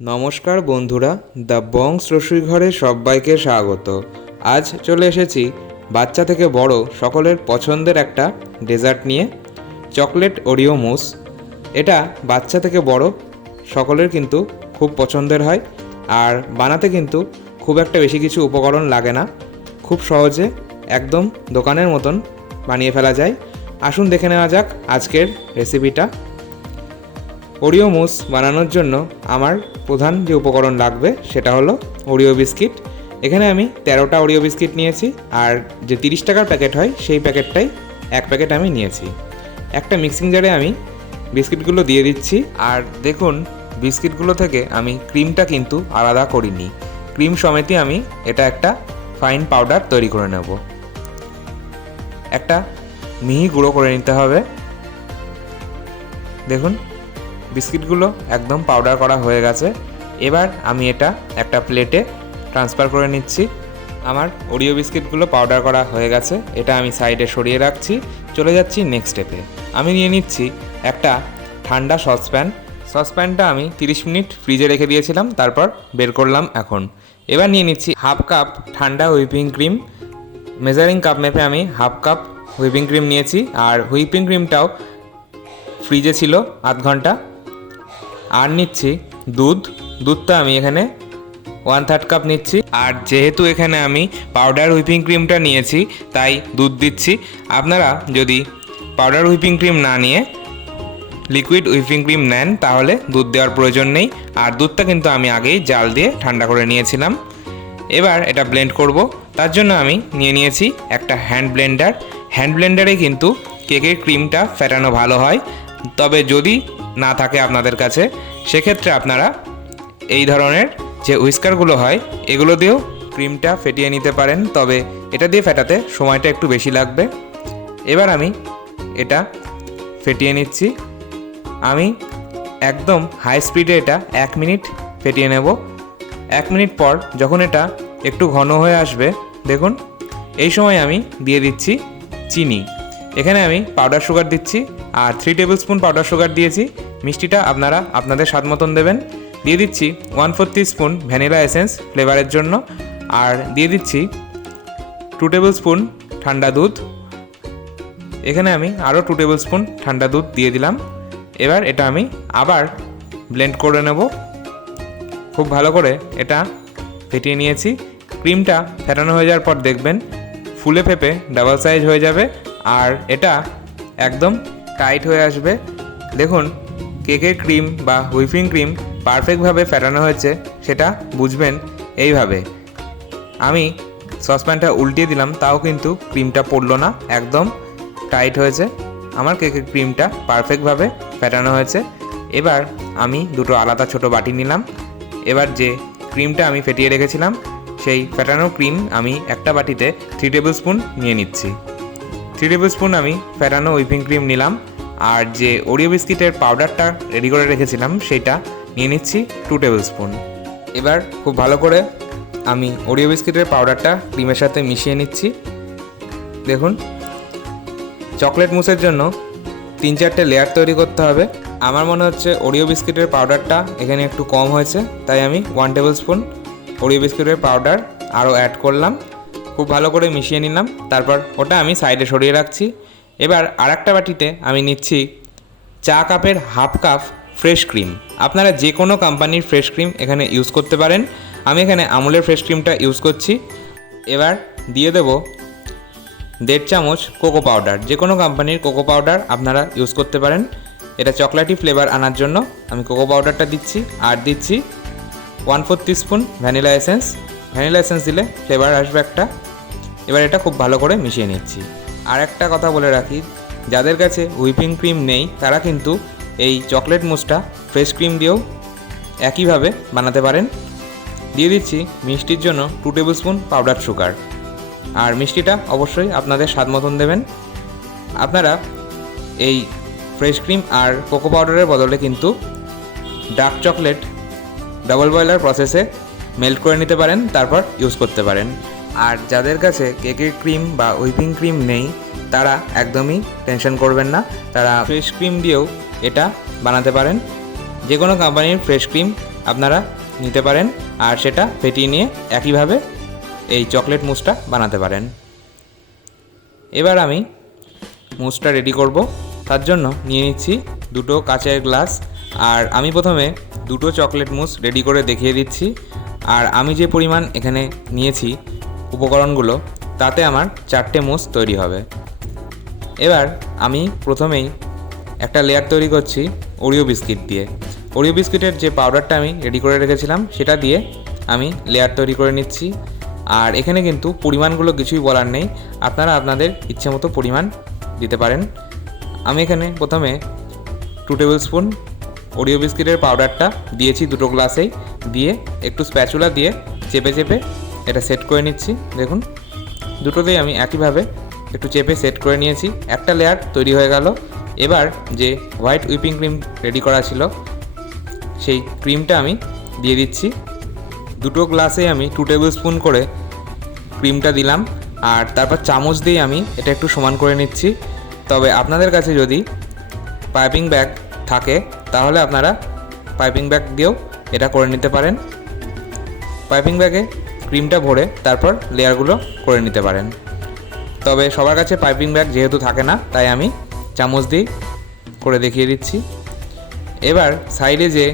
নমস্কার বন্ধুরা, দ্য বংস রসুই ঘরে সবাইকে স্বাগত। আজ চলে এসেছি বাচ্চা থেকে বড় সকলের পছন্দের একটা ডেজার্ট নিয়ে, চকলেট ওরিও মুস। এটা বাচ্চা থেকে বড় সকলের কিন্তু খুব পছন্দের হয়, আর বানাতে কিন্তু খুব একটা বেশি কিছু উপকরণ লাগে না, খুব সহজে একদম দোকানের মতন বানিয়ে ফেলা যায়। আসুন দেখে নেওয়া যাক আজকের রেসিপিটা। ওরিও মুস বানানোর জন্য আমার প্রধান যে উপকরণ লাগবে সেটা হলো ওরিও বিস্কিট। এখানে আমি 13টা ওরিও বিস্কিট নিয়েছি, আর যে 30 টাকার প্যাকেট হয় সেই প্যাকেটটাই এক প্যাকেট আমি নিয়েছি। একটা মিক্সিং জারে আমি বিস্কিটগুলো দিয়ে দিচ্ছি, আর দেখুন বিস্কিটগুলো থেকে আমি ক্রিমটা কিন্তু আলাদা করিনি, ক্রিম সমেতই আমি এটা একটা ফাইন পাউডার তৈরি করে নেব। একটা মিহি গুঁড়ো করে নিতে হবে। দেখুন বিস্কিটগুলো একদম পাউডার করা হয়ে গেছে। এবার আমি এটা একটা প্লেটে ট্রান্সফার করে নিচ্ছি। আমার ওরিও বিস্কিটগুলো পাউডার করা হয়ে গেছে, এটা আমি সাইডে সরিয়ে রাখছি। চলে যাচ্ছি নেক্সট স্টেপে। আমি নিয়ে নিচ্ছি একটা ঠান্ডা সসপ্যানটা আমি 30 মিনিট ফ্রিজে রেখে দিয়েছিলাম, তারপর বের করলাম এখন। এবার নিয়ে নিচ্ছি হাফ কাপ ঠান্ডা হুইপিং ক্রিম। মেজারিং কাপ মেপে আমি হাফ কাপ হুইপিং ক্রিম নিয়েছি, আর হুইপিং ক্রিমটাও ফ্রিজে ছিল আধ ঘন্টা। আর নিচ্ছি দুধটা আমি এখানে 1/3 কাপ নিচ্ছি, আর যেহেতু এখানে আমি পাউডার হুইপিং ক্রিমটা নিয়েছি তাই দুধ দিচ্ছি। আপনারা যদি পাউডার হুইপিং ক্রিম না নিয়ে লিকুইড হুইপিং ক্রিম নেন তাহলে দুধ দেওয়ার প্রয়োজন নেই। আর দুধটা কিন্তু আমি আগেই জাল দিয়ে ঠান্ডা করে নিয়েছিলাম। এবার এটা ব্লেন্ড করব, তার জন্য আমি নিয়ে নিয়েছি একটা হ্যান্ড ব্লেন্ডারে কিন্তু কেকের ক্রিমটা ফেটানো ভালো হয়। তবে যদি না থাকে আপনাদের কাছে, সেক্ষেত্রে আপনারা এই ধরনের যে হুইস্কারগুলো হয় এগুলো দিয়েও ক্রিমটা ফেটিয়ে নিতে পারেন, তবে এটা দিয়ে ফেটাতে সময়টা একটু বেশি লাগবে। এবার আমি এটা ফেটিয়ে নিচ্ছি। আমি একদম হাই স্পিডে এটা 1 মিনিট ফেটিয়ে নেব। 1 মিনিট পর যখন এটা একটু ঘন হয়ে আসবে, দেখুন এই সময় আমি দিয়ে দিচ্ছি চিনি। এখানে আমি পাউডার সুগার দিচ্ছি, আর 3 টেবিল স্পুন পাউডার সুগার দিয়েছি। মিষ্টিটা আপনারা আপনাদের স্বাদ মতন দেবেন। দিয়ে দিচ্ছি 1/4 টিস্পুন ভ্যানিলা এসেন্স ফ্লেভারের জন্য, আর দিয়ে দিচ্ছি 2 টেবিল স্পুন ঠান্ডা দুধ। এখানে আমি আরও 2 টেবিল স্পুন ঠান্ডা দুধ দিয়ে দিলাম। এবার এটা আমি আবার ব্লেন্ড করে নেব। খুব ভালো করে এটা ফেটিয়ে নিয়েছি। ক্রিমটা ফেটানো হয়ে যাওয়ার পর দেখবেন ফুলে ফেপে ডাবল সাইজ হয়ে যাবে, আর এটা একদম টাইট হয়ে আসবে। দেখুন কেকের ক্রিম বা হুইপিং ক্রিম পারফেক্টভাবে ফেটানো হয়েছে সেটা বুঝবেন এইভাবে। আমি সসপ্যানটা উল্টিয়ে দিলাম, তাও কিন্তু ক্রিমটা পড়লো না, একদম টাইট হয়েছে। আমার কেকের ক্রিমটা পারফেক্টভাবে ফেটানো হয়েছে। এবার আমি দুটো আলাদা ছোট বাটি নিলাম। এবার যে ক্রিমটা আমি ফেটিয়ে রেখেছিলাম সেই ফেটানো ক্রিম আমি একটা বাটিতে 3 টেবিল স্পুন নিয়ে নিচ্ছি। 3 টেবিল স্পুন আমি ফেটানো হুইপিং ক্রিম নিলাম, আর যে ওরিও বিস্কিটের পাউডারটা রেডি করে রেখেছিলাম সেটা নিয়ে নিচ্ছি 2 টেবিল স্পুন। এবার খুব ভালো করে আমি ওরিও বিস্কিটের পাউডারটা ক্রিমের সাথে মিশিয়ে নিচ্ছি। দেখুন চকলেট মুসের জন্য 3-4টে লেয়ার তৈরি করতে হবে। আমার মনে হচ্ছে ওরিও বিস্কিটের পাউডারটা এখানে একটু কম হয়েছে, তাই আমি 1 টেবিল স্পুন ওরিও বিস্কিটের পাউডার আরও অ্যাড করলাম। খুব ভালো করে মিশিয়ে নিলাম, তারপর ওটা আমি সাইডে সরিয়ে রাখছি। এবার আরেকটা বাটিতে আমি নিচ্ছি চা কাপের হাফ কাপ ফ্রেশ ক্রিম। আপনারা যে কোনো কোম্পানির ফ্রেশ ক্রিম এখানে ইউজ করতে পারেন। আমি এখানে আমুলের ফ্রেশ ক্রিমটা ইউজ করছি। এবার দিয়ে দেব 1.5 চামচ কোকো পাউডার। যে কোনো কোম্পানির কোকো পাউডার আপনারা ইউজ করতে পারেন। এটা চকলেটি ফ্লেভার আনার জন্য আমি কোকো পাউডারটা দিচ্ছি, আর দিচ্ছি 1/4 টিস্পুন ভ্যানিলা এসেন্স দিলে ফ্লেভার আসবে একটা। এবার এটা খুব ভালো করে মিশিয়ে নিচ্ছি। আর একটা কথা বলে রাখি, যাদের কাছে হুইপিং ক্রিম নেই তারা কিন্তু এই চকলেট মুসটা ফ্রেশ ক্রিম দিয়েও একইভাবে বানাতে পারেন। দিয়ে দিচ্ছি মিষ্টির জন্য 2 টেবিল স্পুন পাউডার সুগার, আর মিষ্টিটা অবশ্যই আপনাদের স্বাদ মতন দেবেন। আপনারা এই ফ্রেশ ক্রিম আর কোকো পাউডারের বদলে কিন্তু ডার্ক চকলেট ডাবল বয়লার প্রসেসে মেল্ট করে নিতে পারেন, তারপর ইউজ করতে পারেন। আর যাদের কাছে কেকের ক্রিম বা হুইপিং ক্রিম নেই তারা একদমই টেনশন করবেন না, তারা ফ্রেশ ক্রিম দিয়েও এটা বানাতে পারেন। যে কোনো কোম্পানির ফ্রেশ ক্রিম আপনারা নিতে পারেন আর সেটা ফেটিয়ে নিয়ে একইভাবে এই চকলেট মুসটা বানাতে পারেন। এবার আমি মুসটা রেডি করব। তার জন্য নিয়ে নিচ্ছি 2 কাচের গ্লাস, আর আমি প্রথমে 2 চকলেট মুস রেডি করে দেখিয়ে দিচ্ছি। আর আমি যে পরিমাণ এখানে নিয়েছি উপকরণগুলো, তাতে আমার 4টে মুস তৈরি হবে। এবার আমি প্রথমেই একটা লেয়ার তৈরি করছি ওরিও বিস্কিট দিয়ে। ওরিও বিস্কিটের যে পাউডারটা আমি রেডি করে রেখেছিলাম সেটা দিয়ে আমি লেয়ার তৈরি করে নিচ্ছি। আর এখানে কিন্তু পরিমাণগুলো কিছুই বলার নেই, আপনারা আপনাদের ইচ্ছে মতো পরিমাণ দিতে পারেন। আমি এখানে প্রথমে 2 টেবিল স্পুন ওরিও বিস্কিটের পাউডারটা দিয়েছি 2 গ্লাসেই, দিয়ে একটু স্প্যাচুলা দিয়ে চেপে চেপে এটা সেট করে নিচ্ছি। দেখুন, দুটোতেই আমি একইভাবে একটু চেপে সেট করে নিয়েছি। একটা লেয়ার তৈরি হয়ে গেল। এবার যে হোয়াইট হুইপিং ক্রিম রেডি করা ছিল সেই ক্রিমটা আমি দিয়ে দিচ্ছি। 2 গ্লাসে আমি 2 টেবিল স্পুন করে ক্রিমটা দিলাম, আর তারপর চামচ দিয়ে আমি এটা একটু সমান করে নিচ্ছি। তবে আপনাদের কাছে যদি পাইপিং ব্যাগ থাকে তাহলে আপনারা পাইপিং ব্যাগ দিয়েও এটা করে নিতে পারেন। পাইপিং ব্যাগে ক্রিমটা ভরে তারপর লেয়ারগুলো করে নিতে পারেন। তবে সবার কাছে পাইপিং ব্যাগ যেহেতু থাকে না, তাই আমি চামচ দিয়েই করে দেখিয়ে দিচ্ছি। এবার সাইডে যে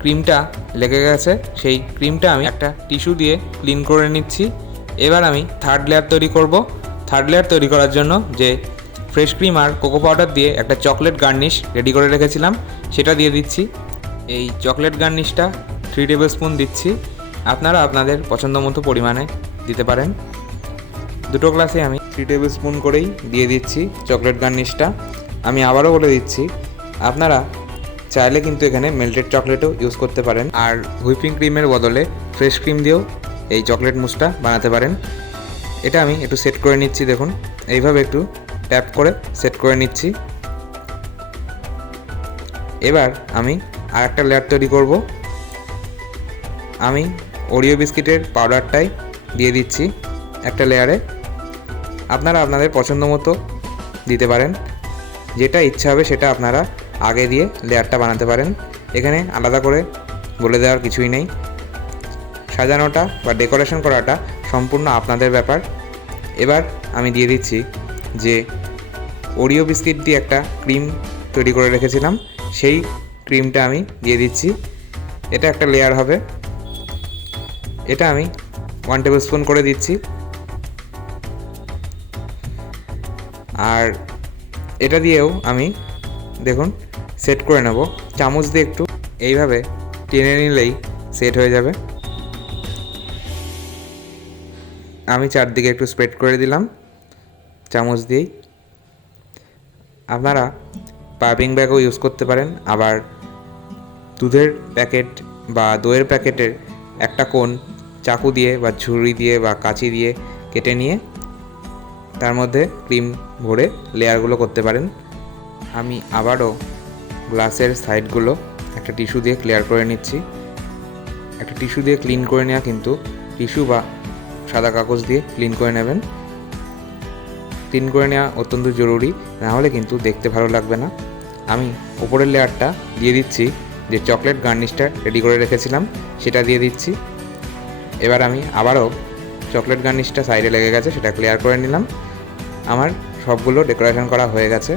ক্রিমটা লেগে গেছে সেই ক্রিমটা আমি একটা টিস্যু দিয়ে ক্লিন করে নিচ্ছি। এবার আমি থার্ড লেয়ার তৈরি করব। থার্ড লেয়ার তৈরি করার জন্য যে ফ্রেশ ক্রিম আর কোকো পাউডার দিয়ে একটা চকলেট গার্নিশ রেডি করে রেখেছিলাম সেটা দিয়ে দিচ্ছি। এই চকলেট গার্নিশটা 3 টেবিল স্পুন দিচ্ছি, আপনারা আপনাদের পছন্দ মতো পরিমাণে দিতে পারেন। 2 গ্লাসে আমি 3 টেবিল স্পুন করেই দিয়ে দিচ্ছি চকলেট গার্নিশটা। আমি আবারও বলে দিচ্ছি, আপনারা চাইলে কিন্তু এখানে মেল্টেড চকলেটও ইউজ করতে পারেন, আর হুইপিং ক্রিমের বদলে ফ্রেশ ক্রিম দিয়েও এই চকলেট মুসটা বানাতে পারেন। এটা আমি একটু সেট করে নিচ্ছি। দেখুন, এইভাবে একটু ট্যাপ করে সেট করে নিচ্ছি। এবার আমি আর একটা লেয়ার তৈরি করব। আমি ওরিও বিস্কিটের পাউডারটাই দিয়ে দিচ্ছি একটা লেয়ারে। আপনারা আপনাদের পছন্দ মতো দিতে পারেন, যেটা ইচ্ছা হবে সেটা আপনারা আগে দিয়ে লেয়ারটা বানাতে পারেন। এখানে আলাদা করে বলে দেওয়ার কিছুই নেই। সাজানোটা বা ডেকোরেশন করাটা সম্পূর্ণ আপনাদের ব্যাপার। এবার আমি দিয়ে দিচ্ছি যে ওরিও বিস্কিট দিয়ে একটা ক্রিম তৈরি করে রেখেছিলাম, সেই ক্রিমটা আমি দিয়ে দিচ্ছি। এটা একটা লেয়ার হবে। এটা আমি 1 টেবিল স্পুন করে দিচ্ছি। আর এটা দিয়েও আমি দেখুন সেট করে নেব। চামচ দিয়ে একটু এইভাবে টেনে নিলেই সেট হয়ে যাবে। আমি চারদিকে একটু স্প্রেড করে দিলাম চামচ দিয়েই। আপনারা পাইপিং ব্যাগও ইউজ করতে পারেন, আবার দুধের প্যাকেট বা দইয়ের প্যাকেটের একটা কোণ চাকু দিয়ে বা ছুরি দিয়ে বা কাঁচি দিয়ে কেটে নিয়ে তার মধ্যে ক্রিম ভরে লেয়ারগুলো করতে পারেন। আমি আবারও গ্লাসের সাইডগুলো একটা টিস্যু দিয়ে ক্লিয়ার করে নিচ্ছি। একটা টিস্যু দিয়ে ক্লিন করে নেওয়া, কিন্তু টিস্যু বা সাদা কাগজ দিয়ে ক্লিন করে নেবেন। ক্লিন করে নেওয়া অত্যন্ত জরুরি, না হলে কিন্তু দেখতে ভালো লাগবে না। আমি উপরের লেয়ারটা দিয়ে দিচ্ছি যে চকলেট গার্নিশটা রেডি করে রেখেছিলাম সেটা দিয়ে দিচ্ছি। এবার আমি আবারও চকলেট গার্নিশটা সাইডে লেগে গেছে সেটা ক্লিয়ার করে নিলাম। আমার সবগুলো ডেকোরেশন করা হয়ে গেছে।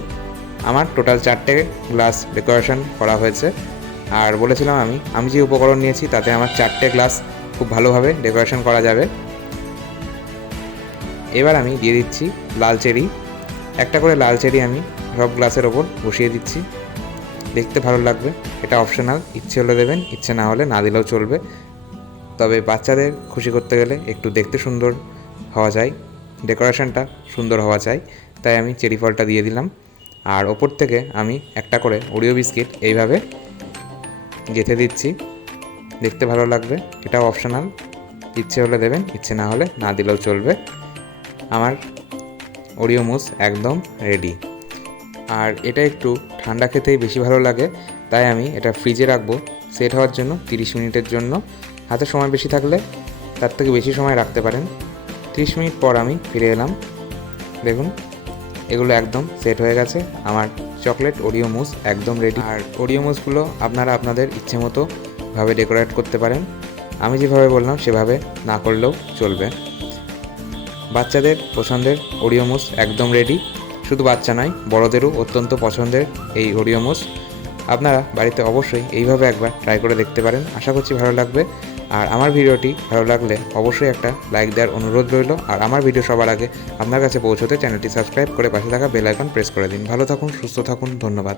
আমার টোটাল 4টে গ্লাস ডেকোরেশন করা হয়েছে। আর বলেছিলাম আমি যে উপকরণ নিয়েছি তাতে আমার 4টে গ্লাস খুব ভালোভাবে ডেকোরেশন করা যাবে। এবার আমি দিয়ে দিচ্ছি লাল চেরি। একটা করে লাল চেরি আমি সব গ্লাসের ওপর বসিয়ে দিচ্ছি। দেখতে ভালো লাগবে, এটা অপশনাল, ইচ্ছে হলে দেবেন, ইচ্ছে না হলে না দিলেও চলবে। তবে বাচ্চাদের খুশি করতে গেলে একটু দেখতে সুন্দর হওয়া চাই, ডেকোরেশনটা সুন্দর হওয়া চাই, তাই আমি চেরি ফলটা দিয়ে দিলাম। আর ওপর থেকে আমি একটা করে ওরিও বিস্কিট এইভাবে গেঁথে দিচ্ছি। দেখতে ভালো লাগবে, এটাও অপশনাল, ইচ্ছে হলে দেবেন, ইচ্ছে না হলে না দিলেও চলবে। আমার ওরিও মুস একদম রেডি। আর এটা একটু ঠান্ডা খেতেই বেশি ভালো লাগে, তাই আমি এটা ফ্রিজে রাখবো সেট হওয়ার জন্য 30 মিনিটের জন্য। হাতে সময় বেশি থাকলে তার থেকে বেশি সময় রাখতে পারেন। 30 মিনিট পর আমি ফিরে এলাম। দেখুন, এগুলো একদম সেট হয়ে গেছে। আমার চকলেট ওরিও মুস একদম রেডি। আর ওরিও মুসগুলো আপনারা আপনাদের ইচ্ছে মতো ভাবে ডেকোরেট করতে পারেন। আমি যেভাবে বললাম সেভাবে না করলেও চলবে। বাচ্চাদের পছন্দের ওরিও মুস একদম রেডি। শুধু বাচ্চা নয়, বড়দেরও অত্যন্ত পছন্দের এই ওরিও মুস। আপনারা বাড়িতে অবশ্যই এইভাবে একবার ট্রাই করে দেখতে পারেন। আশা করছি ভালো লাগবে। আর আমার ভিডিওটি ভালো লাগলে অবশ্যই একটা লাইক দেওয়ার অনুরোধ রইল। আর আমার ভিডিও সবার আগে আপনার কাছে পৌঁছতে চ্যানেলটি সাবস্ক্রাইব করে পাশে থাকা বেল আইকন প্রেস করে দিন। ভালো থাকুন, সুস্থ থাকুন, ধন্যবাদ।